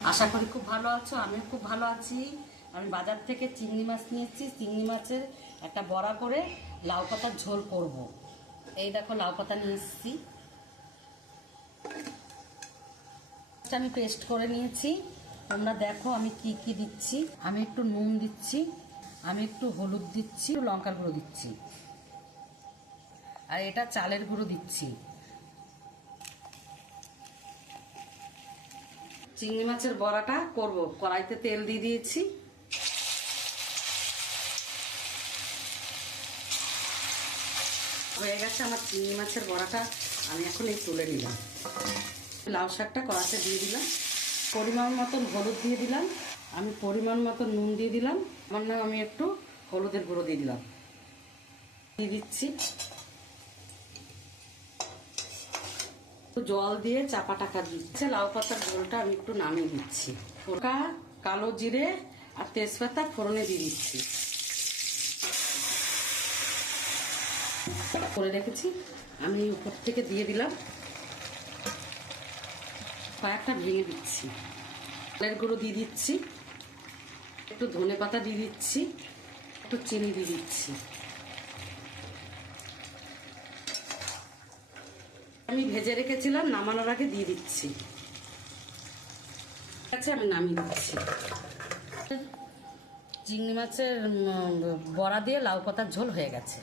আশা করি খুব ভালো আছো, আমিও খুব ভালো আছি। আমি বাজার থেকে চিংড়ি মাছ নিয়েছি। চিংড়ি মাছের একটা বড়া করে লাউ পাতার ঝোল করব। এই দেখো লাউ পাতা নিয়ে এসেছি, আমি পেস্ট করে নিয়েছি। তোমরা দেখো আমি কি কি দিচ্ছি। আমি একটু নুন দিচ্ছি, আমি একটু হলুদ দিচ্ছি, লঙ্কার গুঁড়ো দিচ্ছি, আর এটা চালের গুঁড়ো দিচ্ছি। চিংড়ি মাছের বড়াটা করব। কড়াইতে তেল দিয়ে দিয়েছি। হয়ে গেছে আমার চিংড়ি মাছের বড়াটা। আমি এখন এই তুলে নিলাম। লাউ শাকটা কড়াতে দিয়ে দিলাম। পরিমাণ মতন হলুদ দিয়ে দিলাম, আমি পরিমাণ মতন নুন দিয়ে দিলাম, আমি একটু হলুদের গুঁড়ো দিয়ে দিলাম, দিয়ে দিচ্ছি। জল দিয়ে চাপা টাকা দিচ্ছে। লাউ পাতার ঝোলটা আমি একটু নামিয়ে দিচ্ছি। কালো জিরে আর তেজপাতা ফোড়নে দিয়ে দিচ্ছি। করে রেখেছি, আমি উপর থেকে দিয়ে দিলাম। কয়েকটা ভেঙে দিচ্ছি। চালের গুঁড়ো দিয়ে দিচ্ছি, একটু ধনে পাতা দিয়ে দিচ্ছি, একটু চিনি দিয়ে দিচ্ছি। আমি ভেজে রেখেছিলাম, নামানোর আগে দিয়ে দিচ্ছি। আচ্ছা, আমি নামিয়ে দিচ্ছি। চিংড়ি মাছের বড়া দিয়ে লাউ পাতার ঝোল হয়ে গেছে।